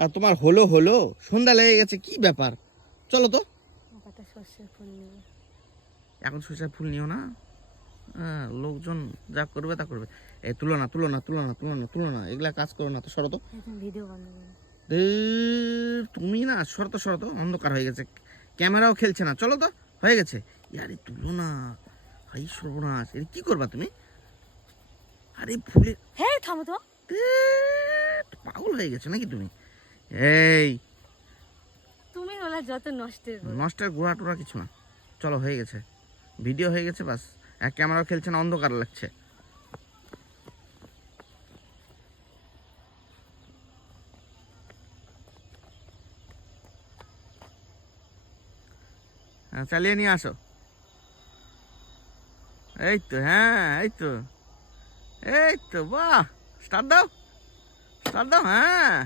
আর তোমার হলো হলো সন্ধ্যা লেগে গেছে, কি ব্যাপার? চলো তো। কটা সর্ষের ফুল নিয়ে এখন সরষের ফুল নিও না, হ্যাঁ, লোকজন যা করবে তা করবে। এই তুলো না, তুলো না, তুলো না, তুলো না, তুলো না, এগুলা কাজ করো না তো, সরো তো। এখন ভিডিও বন্ধ করো। তুমি না, সরো তো, সরো তো, অন্ধকার হয়ে গেছে, ক্যামেরাও খেলছে না, চলো তো, হয়ে গেছে। আরে তুলো না, হাই সর্বনাশ, এর কি করবা তুমি? আরে ফুলে হ্যাঁ থামো তো। পাগল হয়ে গেছে নাকি তুমি? এই তুমি হলে যত নষ্টের গো। নষ্টের গোড়া টোড়া কিছু না, চলো, হয়ে গেছে, ভিডিও হয়ে গেছে, বাস। এক ক্যামেরাও খেলছে না, অন্ধকার লাগছে। হ্যাঁ, চালিয়ে নিয়ে আসো। এই তো, হ্যাঁ, এই তো, এই তো, বাহ, স্টার্ট দাও, স্টার্ট দাও, হ্যাঁ।